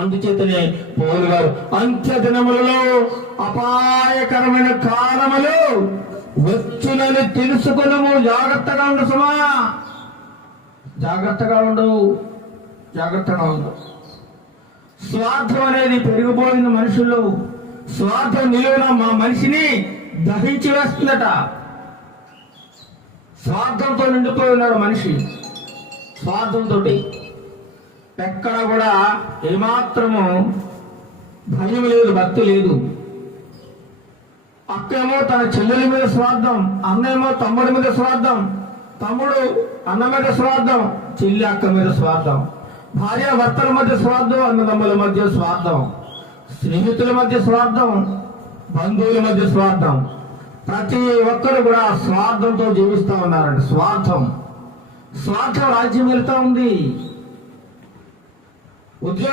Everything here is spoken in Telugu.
అందుచేతనే పౌలు గారు అంత్య దినములలో అపాయకరమైన కాలములు వచ్చునని తెలుసుకునము, జాగ్రత్తగా ఉండు సుమా, జాగ్రత్తగా ఉండు, జాగ్రత్తగా ఉండు. స్వార్థం అనేది పెరిగిపోయిన మనుషుల్లో. స్వార్థం నిలువున మా మనిషిని దహించి వేస్తుందట. స్వార్థంతో నిండిపోయి ఉన్నాడు మనిషి. స్వార్థంతో ఎక్కడ కూడా ఏమాత్రము భయం లేదు, భక్తి లేదు. అక్కేమో తన చెల్లెల మీద స్వార్థం, అన్నేమో తమ్ముడి మీద స్వార్థం, తమ్ముడు అన్న మీద స్వార్థం, చెల్లి అక్క మీద స్వార్థం, భార్య భర్తల మధ్య స్వార్థం, అన్నదమ్ముల మధ్య స్వార్థం, స్నేహితుల మధ్య స్వార్థం, బంధువుల మధ్య స్వార్థం. ప్రతి ఒక్కరు కూడా స్వార్థంతో జీవిస్తూ ఉన్నారండి. స్వార్థం రాజ్యం వెళ్తా ఉంది. ఉద్యోగం